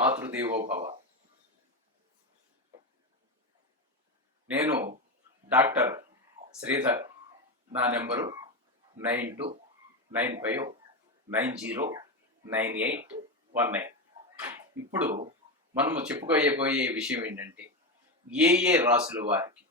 మాతృదేవో భవ. నేను డాక్టర్ శ్రీధర్. నా నెంబరు 9295909819. ఇప్పుడు మనము చెప్పుకోబోయే విషయం ఏంటంటే, ఏ రాసుల వారికి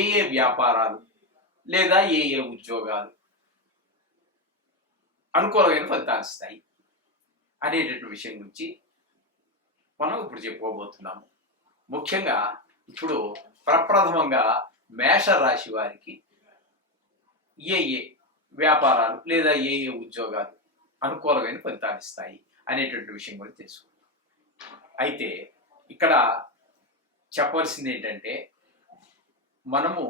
ఏ వ్యాపారాలు లేదా ఏ ఉద్యోగాలు అనుకూలమైన ఫలితాలు ఇస్తాయి అనేటటువంటి విషయం గురించి మనం ఇప్పుడు చెప్పుకోబోతున్నాము. ముఖ్యంగా ఇప్పుడు ప్రప్రథమంగా మేషరాశి వారికి ఏ వ్యాపారాలు లేదా ఏ ఉద్యోగాలు అనుకూలమైన ఫలితాలు ఇస్తాయి అనేటువంటి విషయం కూడా తెలుసుకుందాం. అయితే ఇక్కడ చెప్పవలసింది ఏంటంటే, మనము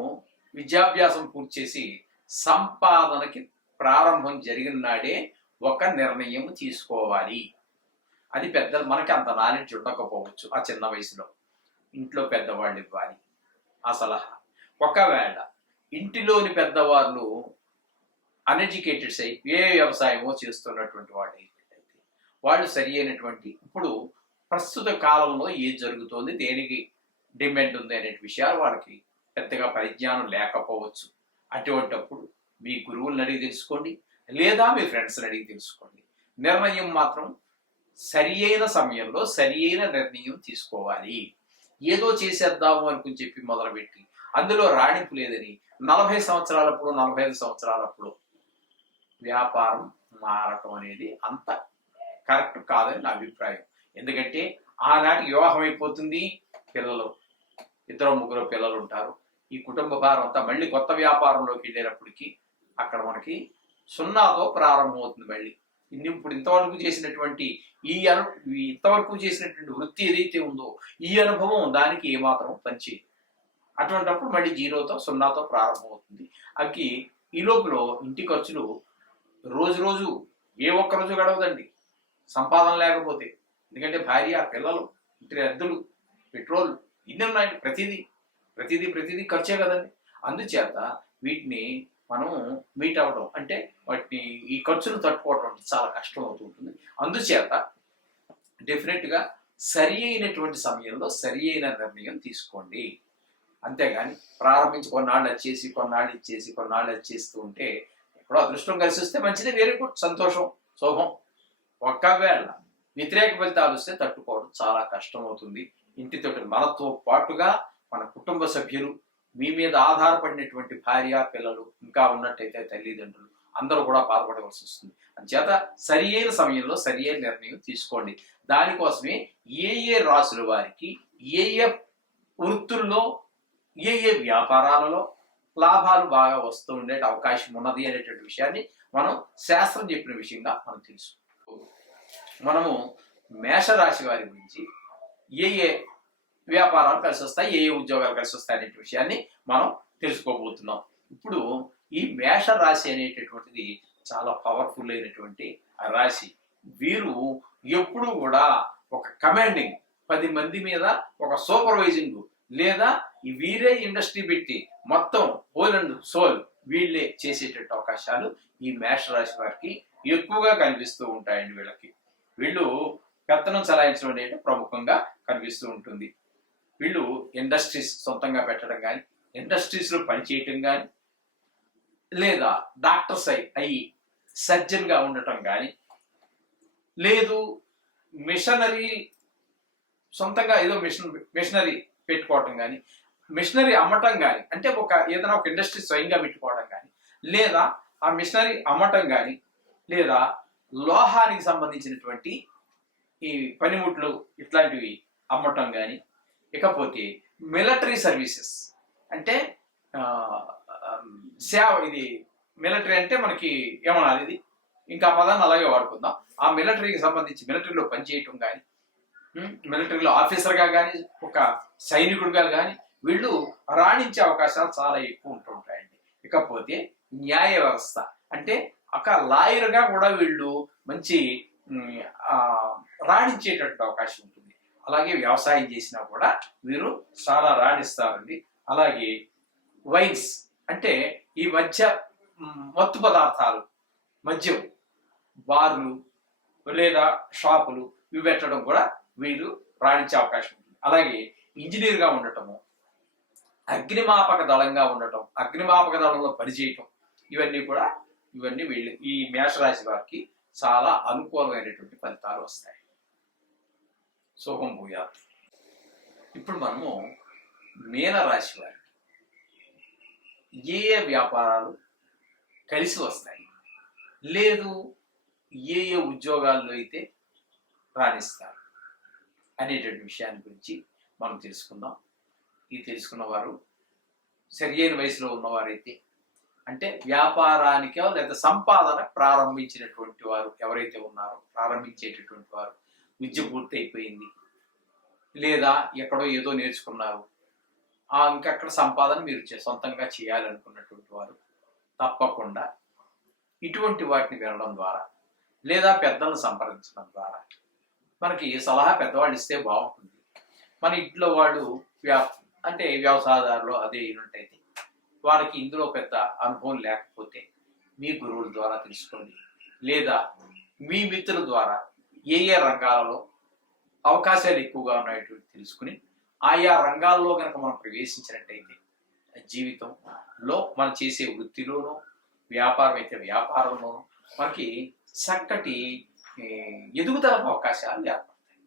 విద్యాభ్యాసం పూర్తి చేసి సంపాదనకి ప్రారంభం జరిగిన నాడే ఒక నిర్ణయం తీసుకోవాలి. అది మనకి అంత నాలెడ్జ్ ఉండకపోవచ్చు. ఆ చిన్న వయసులో ఇంట్లో పెద్దవాళ్ళు ఇవ్వాలి ఆ సలహా. ఒకవేళ ఇంటిలోని పెద్దవాళ్ళు అన్ఎడ్యుకేటెడ్స్ అయి ఏ వ్యవసాయమో చేస్తున్నటువంటి వాళ్ళు అయితే వాళ్ళు సరి అయినటువంటి ఇప్పుడు ప్రస్తుత కాలంలో ఏం జరుగుతోంది, దేనికి డిమాండ్ ఉంది అనే విషయాలు వాళ్ళకి పెద్దగా పరిజ్ఞానం లేకపోవచ్చు. అటువంటప్పుడు మీ గురువులను అడిగి తెలుసుకోండి, లేదా మీ ఫ్రెండ్స్ని అడిగి తెలుసుకోండి. నిర్ణయం మాత్రం సరి అయిన సమయంలో సరి అయిన నిర్ణయం తీసుకోవాలి. ఏదో చేసేద్దాము అనుకుని చెప్పి మొదలుపెట్టి అందులో రాణింపు లేదని 40 సంవత్సరాలప్పుడు 45 సంవత్సరాలప్పుడు వ్యాపారం మారటం అనేది అంత కరెక్ట్ కాదని నా అభిప్రాయం. ఎందుకంటే ఆనాటి వివాహం అయిపోతుంది, పిల్లలు 2-3 పిల్లలు ఉంటారు. ఈ కుటుంబ భారం అంతా మళ్ళీ కొత్త వ్యాపారంలోకి వెళ్ళేటప్పటికి అక్కడ మనకి 0తో ప్రారంభమవుతుంది. మళ్ళీ ఇప్పుడు ఇంతవరకు చేసినటువంటి వృత్తి ఏదైతే ఉందో ఈ అనుభవం దానికి ఏమాత్రం పనిచేయదు. అటువంటిప్పుడు మళ్ళీ 0తో ప్రారంభమవుతుంది. ఈ లోపల ఇంటి ఖర్చులు రోజు ఏ ఒక్క రోజు గడవదండి సంపాదన లేకపోతే. ఎందుకంటే భార్య, పిల్లలు, ఇంటి అద్దెలు, పెట్రోల్ ఇన్ని ఉన్నాయి. ప్రతిదీ ఖర్చే కదండి. అందుచేత వీటిని మనం మీట్ అవ్వడం అంటే వాటిని ఈ ఖర్చులు తట్టుకోవడం చాలా కష్టం అవుతుంటుంది. అందుచేత డెఫినెట్గా సరి అయినటువంటి సమయంలో సరి అయిన నిర్ణయం తీసుకోండి. అంతేగాని ప్రారంభించి కొన్నాళ్ళు వచ్చేస్తూ ఉంటే ఎప్పుడో అదృష్టం కలిసి వస్తే మంచిదే, వెరీ గుడ్, సంతోషం, శోభం. ఒకవేళ వ్యతిరేక ఫలితాలు వస్తే తట్టుకోవడం చాలా కష్టం అవుతుంది. ఇంటితో మనతో పాటుగా మన కుటుంబ సభ్యులు, మీ మీద ఆధారపడినటువంటి భార్య, పిల్లలు, ఇంకా ఉన్నట్టయితే తల్లిదండ్రులు అందరూ కూడా బాధపడవలసి వస్తుంది. అందుచేత సరి అయిన సమయంలో సరి అయిన నిర్ణయం తీసుకోండి. దానికోసమే ఏ రాసుల వారికి ఏ వృత్తుల్లో ఏ వ్యాపారాలలో లాభాలు బాగా వస్తూ ఉండే అవకాశం ఉన్నది అనేటువంటి విషయాన్ని మనం శాస్త్రం చెప్పిన విషయంగా మనం తెలుసు. మనము మేషరాశి వారి గురించి ఏ వ్యాపారాలు కలిసి వస్తాయి, ఏ ఉద్యోగాలు కలిసి వస్తాయి అనే విషయాన్ని మనం తెలుసుకోబోతున్నాం. ఇప్పుడు ఈ మేషరాశి అనేటటువంటిది చాలా పవర్ఫుల్ అయినటువంటి రాశి. వీరు ఎప్పుడు కూడా ఒక కమాండింగ్ 10 మంది మీద ఒక సూపర్వైజింగ్ లేదా వీరే ఇండస్ట్రీ పెట్టి మొత్తం హోల్ అండ్ సోల్ వీళ్ళే చేసేటట్టు అవకాశాలు ఈ మేషరాశి వారికి ఎక్కువగా కనిపిస్తూ ఉంటాయండి. వీళ్ళు పెత్తనం చలాయించడం అనేది ప్రముఖంగా కనిపిస్తూ ఉంటుంది. వీళ్ళు ఇండస్ట్రీస్ సొంతంగా పెట్టడం కానీ, ఇండస్ట్రీస్లో పనిచేయటం కానీ, లేదా డాక్టర్స్ అయ్యి సర్జన్గా ఉండటం కానీ, లేదు మిషనరీ సొంతంగా ఏదో మిషనరీ పెట్టుకోవటం కానీ, మిషనరీ అమ్మటం కానీ, అంటే ఏదైనా ఒక ఇండస్ట్రీ స్వయంగా పెట్టుకోవడం కానీ, లేదా ఆ మిషనరీ అమ్మటం కానీ, లేదా లోహానికి సంబంధించినటువంటి ఈ పనిముట్లు ఇట్లాంటివి అమ్మటం కానీ, ఇకపోతే మిలిటరీ సర్వీసెస్ అంటే సేవ. ఇది మిలిటరీ అంటే మనకి ఏమనాలి, ఇది ఇంకా పదాన్ని అలాగే వాడుకుందాం. ఆ మిలిటరీకి సంబంధించి మిలిటరీలో పనిచేయటం కానీ, మిలిటరీలో ఆఫీసర్గా కానీ, ఒక సైనికుడిగా కానీ వీళ్ళు రాణించే అవకాశాలు చాలా ఎక్కువ ఉంటుంటాయండి. ఇకపోతే న్యాయ వ్యవస్థ అంటే ఒక లాయర్గా కూడా వీళ్ళు మంచి రాణించేటటువంటి అవకాశం ఉంటుంది. అలాగే వ్యవసాయం చేసినా కూడా వీరు చాలా రాణిస్తారండి. అలాగే వైన్స్ అంటే ఈ మత్తు పదార్థాలు, మద్యం, బార్లు లేదా షాపులు ఇవి పెట్టడం కూడా వీరు రాణించే అవకాశం ఉంటుంది. అలాగే ఇంజనీర్గా ఉండటము, అగ్నిమాపక దళంగా ఉండటం, అగ్నిమాపక దళంలో పనిచేయటం, ఇవన్నీ వీళ్ళు ఈ మేషరాశి వారికి చాలా అనుకూలమైనటువంటి ఫలితాలు వస్తాయి. శుభం భూయాత్. ఇప్పుడు మనము మీనరాశి వారికి ఏ ఏ వ్యాపారాలు కలిసి వస్తాయి, లేదు ఏ ఏ ఉద్యోగాల్లో అయితే రాణిస్తారు అనేటువంటి విషయాన్ని గురించి మనం తెలుసుకుందాం. ఇది తెలుసుకున్న వారు సరియైన వయసులో ఉన్నవారైతే, అంటే వ్యాపారానికో లేదా సంపాదన ప్రారంభించినటువంటి వారు ఎవరైతే ఉన్నారో, ప్రారంభించేటటువంటి వారు విద్య పూర్తి అయిపోయింది, లేదా ఎక్కడో ఏదో నేర్చుకున్నారు, ఇంకక్కడ సంపాదన మీరు సొంతంగా చేయాలనుకున్నటువంటి వారు తప్పకుండా ఇటువంటి వాటిని వినడం ద్వారా, లేదా పెద్దలను సంప్రదించడం ద్వారా, మనకి సలహా పెద్దవాళ్ళు ఇస్తే బాగుంటుంది. మన ఇంట్లో వాళ్ళు అంటే వ్యవసాయదారులు అదే అయినట్టయితే వారికి ఇందులో పెద్ద అనుభవం లేకపోతే మీ గురువుల ద్వారా తెలుసుకోండి, లేదా మీ మిత్రుల ద్వారా ఏ ఏ రంగాలలో అవకాశాలు ఎక్కువగా ఉన్నాయో తెలుసుకుని ఆయా రంగాల్లో కనుక మనం ప్రవేశించినట్టయితే జీవితంలో మనం చేసే వృత్తిలోనూ, వ్యాపారం అయితే వ్యాపారంలోనూ మనకి చక్కటి ఎదుగుదలకు అవకాశాలు ఏర్పడతాయి.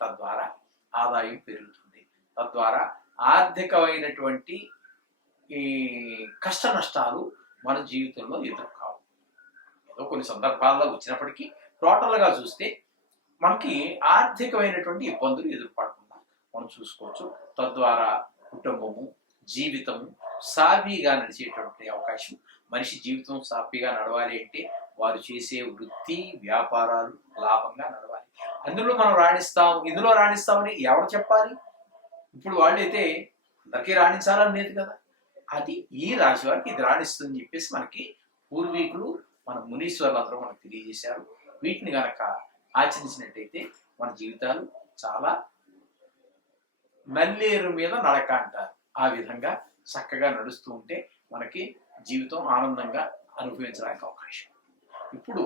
తద్వారా ఆదాయం పెరుగుతుంది. తద్వారా ఆర్థికమైనటువంటి ఈ కష్ట నష్టాలు మన జీవితంలో ఎదుర్కావు. ఏదో కొన్ని సందర్భాల్లో వచ్చినప్పటికీ టోటల్గా చూస్తే మనకి ఆర్థికమైనటువంటి ఇబ్బందులు ఎదుర్పడకుండా మనం చూసుకోవచ్చు. తద్వారా కుటుంబము, జీవితము సాఫీగా నడిచేటువంటి అవకాశం. మనిషి జీవితం సాఫీగా నడవాలి అంటే వారు చేసే వృత్తి, వ్యాపారాలు లాభంగా నడవాలి. అందులో మనం ఇందులో రాణిస్తామని ఎవరు చెప్పాలి? ఇప్పుడు వాళ్ళైతే అందరికీ రాణించాలని లేదు కదా. అది ఈ రాశి వారికి ఇది రాణిస్తుందని చెప్పేసి మనకి పూర్వీకులు, మన మునీశ్వర్లు అందరూ మనకు తెలియజేశారు. వీటిని గనక ఆచరించినట్టయితే మన జీవితాలు చాలా నల్లేరు మీద నడక అంటారు. ఆ విధంగా చక్కగా నడుస్తూ ఉంటే మనకి జీవితం ఆనందంగా అనుభవించడానికి అవకాశం. ఇప్పుడు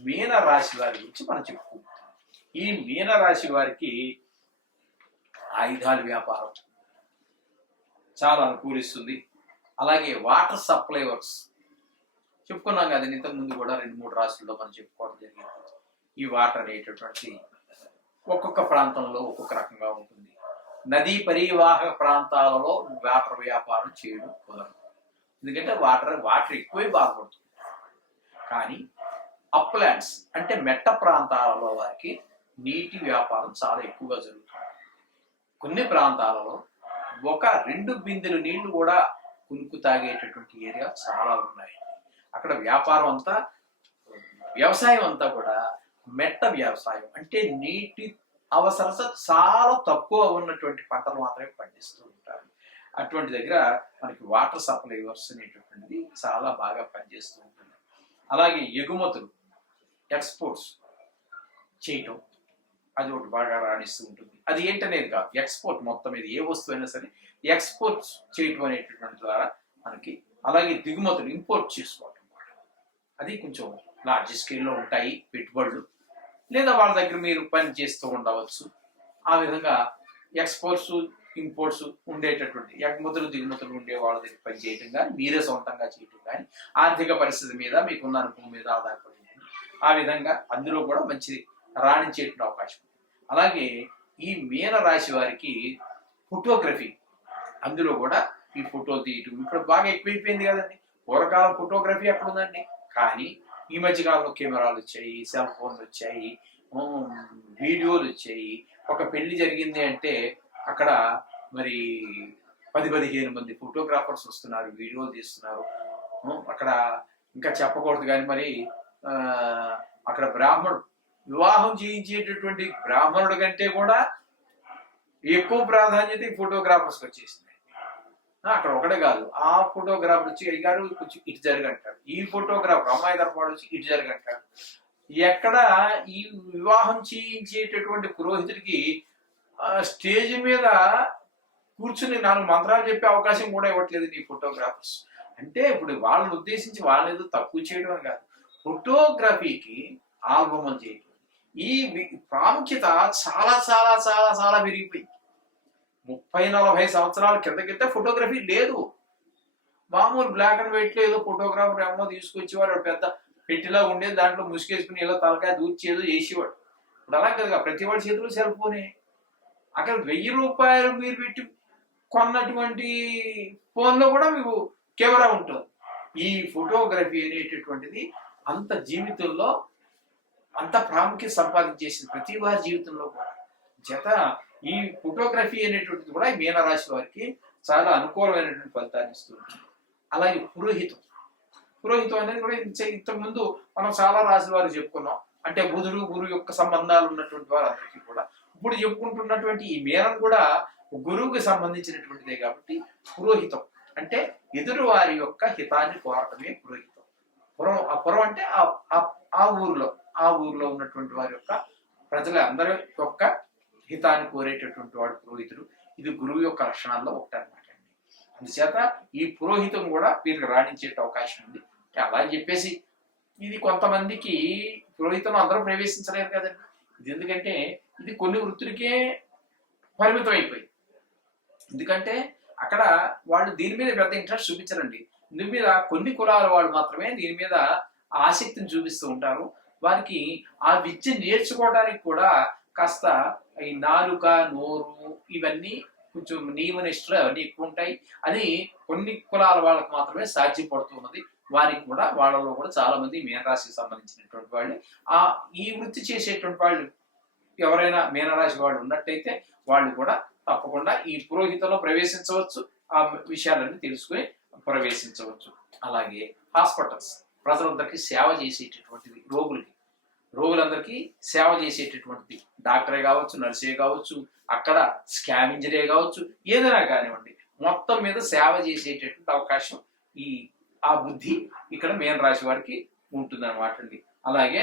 మీన రాశి వారి గురించి మనం చెప్పుకుంటాం. ఈ మీన రాశి వారికి ఆయుధాల వ్యాపారం చాలా అనుకూలిస్తుంది. అలాగే వాటర్ సప్లై వర్క్స్ చెప్పుకున్నాం కదా, ఇంతకు ముందు కూడా 2-3 రాశుల్లో మనం చెప్పుకోవడం జరిగింది. ఈ వాటర్ అనేటటువంటి ఒక్కొక్క ప్రాంతంలో ఒక్కొక్క రకంగా ఉంటుంది. నదీ పరివాహక ప్రాంతాలలో వాటర్ వ్యాపారం చేయడం కుదరదు, ఎందుకంటే వాటర్ ఎక్కువే బాధపడుతుంది. కానీ అప్లాండ్స్ అంటే మెట్ట ప్రాంతాలలో వారికి నీటి వ్యాపారం చాలా ఎక్కువగా జరుగుతుంది. కొన్ని ప్రాంతాలలో 1-2 బిందెలు నీళ్లు కూడా కునుకు తాగేటటువంటి ఏరియా చాలా ఉన్నాయి. అక్కడ వ్యాపారం అంతా, వ్యవసాయం అంతా కూడా మెట్ట వ్యవసాయం, అంటే నీటి అవసరత చాలా తక్కువ ఉన్నటువంటి పంటలు మాత్రమే పండిస్తూ ఉంటారు. అటువంటి దగ్గర మనకి వాటర్ సప్లై వర్క్స్ అనేటటువంటిది చాలా బాగా పనిచేస్తూ ఉంటుంది. అలాగే ఎగుమతులు, ఎక్స్పోర్ట్స్ చేయటం, అది ఒకటి బాగా రాణిస్తూ ఉంటుంది. అది ఏంటనేది కాదు, ఎక్స్పోర్ట్ మొత్తం మీద ఏ వస్తువు అయినా సరే ఎక్స్పోర్ట్ చేయటం అనేటటువంటి ద్వారా మనకి. అలాగే దిగుమతులు, ఇంపోర్ట్ చేసుకోవటం, అది కొంచెం లార్జ్ స్కేల్లో ఉంటాయి పెట్టుబడులు, లేదా వాళ్ళ దగ్గర మీరు పని చేస్తూ ఉండవచ్చు. ఆ విధంగా ఎక్స్పోర్ట్స్, ఇంపోర్ట్స్ ఉండేటటువంటి, ఎగుమతులు దిగుమతులు ఉండే వాళ్ళ దగ్గర పని చేయటం కానీ, మీరే సొంతంగా చేయటం కానీ, ఆర్థిక పరిస్థితి మీద మీకున్న అనుభవం మీద ఆధారపడి ఉంటుంది. ఆ విధంగా అందులో కూడా మంచి రాణించేటువంటి అవకాశం. అలాగే ఈ మీన రాశి వారికి ఫోటోగ్రఫీ, అందులో కూడా ఈ ఫోటోలు తీయటం ఇప్పుడు బాగా ఎక్కువైపోయింది కదండి. పూర్వకాలం ఫోటోగ్రఫీ ఎక్కడ ఉందండి? కానీ ఈ మధ్యకాలంలో కెమెరాలు వచ్చాయి, సెల్ ఫోన్లు వచ్చాయి, వీడియోలు వచ్చాయి. ఒక పెళ్లి జరిగింది అంటే అక్కడ మరి 10-15 మంది ఫోటోగ్రాఫర్స్ వస్తున్నారు, వీడియోలు తీస్తున్నారు. అక్కడ ఇంకా చెప్పకూడదు కానీ మరి అక్కడ వివాహం చేయించేటటువంటి బ్రాహ్మణుడి కంటే కూడా ఎక్కువ ప్రాధాన్యత ఈ ఫోటోగ్రాఫర్స్కి వచ్చేసింది. అక్కడ ఒకటే కాదు, ఆ ఫోటోగ్రాఫర్ వచ్చి అయ్యారు కొంచెం ఇటు జరగంటారు, ఈ ఫోటోగ్రాఫర్ అమ్మాయి తరపాడు వచ్చి ఇటు జరగంటారు. ఎక్కడ ఈ వివాహం చేయించేటటువంటి పురోహితుడికి స్టేజ్ మీద కూర్చుని 4 మంత్రాలు చెప్పే అవకాశం కూడా ఇవ్వట్లేదు ఈ ఫోటోగ్రాఫర్స్. అంటే ఇప్పుడు వాళ్ళని ఉద్దేశించి వాళ్ళని ఏదో తక్కువ చేయడం అని కాదు, ఫోటోగ్రఫీకి ఆల్బమ్లు చేయటం, ఈ ప్రాముఖ్యత చాలా చాలా చాలా చాలా పెరిగిపోయింది. 30-40 సంవత్సరాల కిందకితే ఫోటోగ్రఫీ లేదు. మామూలు బ్లాక్ అండ్ వైట్ లో ఏదో ఫోటోగ్రాఫర్ ఏమో తీసుకొచ్చేవాడు, పెద్ద పెట్టిలా ఉండేది, దాంట్లో ముసుగేసుకుని ఏదో తలకాయ దూర్చి ఏదో చేసేవాడు. ఇప్పుడు అలా కదా, ప్రతి వాడి చేతిలో సెల్ ఫోనే. అక్కడ 1000 రూపాయలు మీరు పెట్టి కొన్నటువంటి ఫోన్లో కూడా మీకు కెమెరా ఉంటుంది. ఈ ఫోటోగ్రఫీ అనేటటువంటిది అంత జీవితంలో అంత ప్రాముఖ్యత సంపాదించేసింది ప్రతి వారి జీవితంలో కూడా. జత ఈ ఫోటోగ్రఫీ అనేటువంటిది కూడా మీనరాశి వారికి చాలా అనుకూలమైనటువంటి ఫలితాన్ని ఇస్తుంది. అలాగే పురోహితం అనేది కూడా ఇంతకుముందు మనం చాలా రాశుల వారు చెప్పుకున్నాం. అంటే గురువు యొక్క సంబంధాలు ఉన్నటువంటి వారందరికీ కూడా ఇప్పుడు చెప్పుకుంటున్నటువంటి ఈ మీనం కూడా గురువుకి సంబంధించినటువంటిదే. కాబట్టి పురోహితం అంటే ఎదురు వారి యొక్క హితాన్ని కోరటమే పురోహితం. పురం అంటే ఆ ఊర్లో ఉన్నటువంటి వారి యొక్క ప్రజల అందరి యొక్క హితాన్ని కోరేటటువంటి వాడు పురోహితుడు. ఇది గురువు యొక్క లక్షణాల్లో ఒకటి అనమాట అండి. అందుచేత ఈ పురోహితం కూడా వీరికి రాణించే అవకాశం ఉంది. అలా అని చెప్పేసి ఇది కొంతమందికి పురోహితం అందరూ ప్రవేశించలేరు కదండి. ఇది ఎందుకంటే ఇది కొన్ని వృత్తులకే పరిమితం అయిపోయింది. ఎందుకంటే అక్కడ వాళ్ళు దీని మీద పెద్ద ఇంట్రెస్ట్ చూపించరండి. దీని మీద కొన్ని కులాల వాళ్ళు మాత్రమే దీని మీద ఆసక్తిని చూపిస్తూ ఉంటారు. వారికి ఆ విద్య నేర్చుకోవడానికి కూడా కాస్త ఈ నాలుక, నోరు ఇవన్నీ కొంచెం నియమనిష్టలు అవన్నీ ఎక్కువ ఉంటాయి. అది కొన్ని కులాల వాళ్ళకి మాత్రమే సాధ్యపడుతున్నది. వారికి కూడా వాళ్ళలో కూడా చాలా మంది మీనరాశికి సంబంధించినటువంటి వాళ్ళు ఈ వృత్తి చేసేటువంటి వాళ్ళు ఎవరైనా మీనరాశి వాళ్ళు ఉన్నట్టయితే వాళ్ళు కూడా తప్పకుండా ఈ పురోహితంలో ప్రవేశించవచ్చు. ఆ విషయాలన్నీ తెలుసుకుని ప్రవేశించవచ్చు. అలాగే హాస్పిటల్స్ ప్రజలందరికీ సేవ చేసేటటువంటిది, రోగులందరికీ సేవ చేసేటటువంటిది డాక్టరే కావచ్చు, నర్సే కావచ్చు, అక్కడ స్కావెంజరే కావచ్చు, ఏదైనా కానివ్వండి, మొత్తం మీద సేవ చేసేటటువంటి అవకాశం ఆ బుద్ధి ఇక్కడ మీన రాశి వారికి ఉంటుంది అనమాట అండి. అలాగే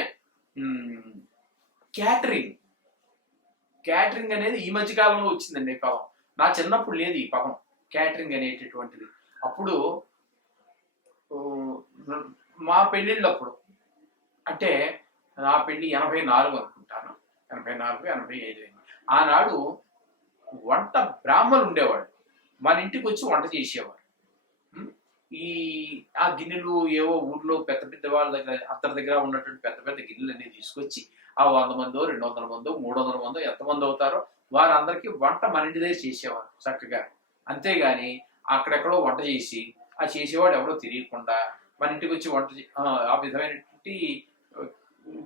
క్యాటరింగ్ అనేది ఈ మధ్య కాలంలో వచ్చిందండి. పాపం నా చిన్నప్పుడు లేదు ఈ పాపం క్యాటరింగ్ అనేటటువంటిది. అప్పుడు మా పెళ్ళిళ్ళప్పుడు, అంటే నా పెళ్లి 84 అనుకుంటాను, 84, 85. ఆనాడు వంట బ్రాహ్మణులు ఉండేవాడు, మన ఇంటికి వచ్చి వంట చేసేవారు. ఆ గిన్నెలు ఏవో ఊర్లో పెద్ద పెద్ద వాళ్ళ దగ్గర, అందరి దగ్గర ఉన్నటువంటి పెద్ద పెద్ద గిన్నెలు అన్ని తీసుకొచ్చి ఆ 100 మందో 200 మందో 300 మందో ఎంతమంది అవుతారో వారందరికీ వంట మన ఇంటి దగ్గర చేసేవారు చక్కగా. అంతేగాని అక్కడెక్కడో వంట చేసి ఆ చేసేవాడు ఎవరో తెలియకుండా మన ఇంటికి వచ్చి వంట ఆ విధమైనటువంటి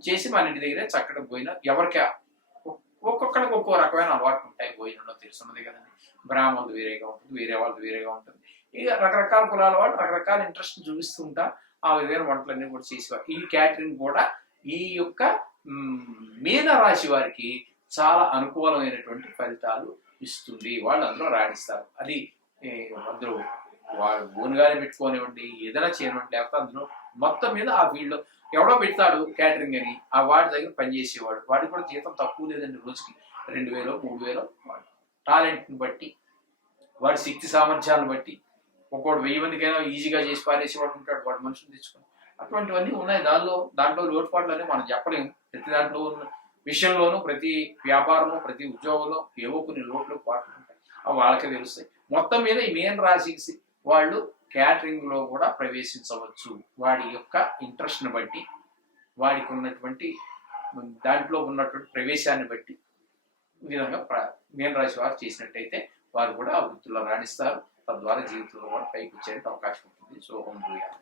చేసి మన ఇంటి దగ్గరే చక్కగా పోయిన ఎవరికి ఒక్కొక్కడికి ఒక్కో రకమైన అలవాట్లు ఉంటాయి. భోజనంలో తెలుసున్నది కదండి. బ్రాహ్మణులు వేరేగా ఉంటుంది, వేరే వాళ్ళు వేరేగా ఉంటుంది. ఇక రకరకాల కులాల వాళ్ళు రకరకాల ఇంట్రెస్ట్ చూపిస్తూ ఉంటా ఆ విధమైన వంటలన్నీ కూడా చేసేవారు. ఈ క్యాటరింగ్ కూడా ఈ యొక్క మీన రాశి వారికి చాలా అనుకూలమైనటువంటి ఫలితాలు ఇస్తుంది. వాళ్ళు అందులో రాణిస్తారు. అది అందరూ వాడు బోనుగానే పెట్టుకోనివ్వండి, ఏదైనా చేయనివ్వండి, లేకపోతే అందులో మొత్తం మీద ఆ ఫీల్డ్లో ఎవడో పెడతాడు క్యాటరింగ్ అని, ఆ వాడి దగ్గర పనిచేసేవాడు, వాడికి కూడా జీతం తక్కువ లేదండి, రోజుకి 2000, 3000. వాడు టాలెంట్ని బట్టి, వాడి శక్తి సామర్థ్యాలను బట్టి ఒక్కోడు 1000 మందికైనా ఈజీగా చేసి పారేసేవాడు ఉంటాడు, వాడు మనుషులు తెచ్చుకొని. అటువంటివన్నీ ఉన్నాయి. దాంట్లో లోటుపాట్లు అని మనం చెప్పలేము. ప్రతి దాంట్లో ఉన్న విషయంలోనూ, ప్రతి వ్యాపారంలో, ప్రతి ఉద్యోగంలో ఏవో కొన్ని లోట్లు పాటలు ఉంటాయి. అవి వాళ్ళకే తెలుస్తాయి. మొత్తం మీద ఈ మీన రాశి వాళ్ళు క్యాటరింగ్ లో కూడా ప్రవేశించవచ్చు. వాడి యొక్క ఇంట్రెస్ట్ని బట్టి, వాడికి ఉన్నటువంటి దాంట్లో ఉన్నటువంటి ప్రవేశాన్ని బట్టి ఈ విధంగా మీన రాశి వారు చేసినట్టయితే వారు కూడా ఆ వృత్తిలో రాణిస్తారు. తద్వారా జీవితంలో కూడా పైకి వచ్చే అవకాశం ఉంటుంది. శుభం భూయాలు.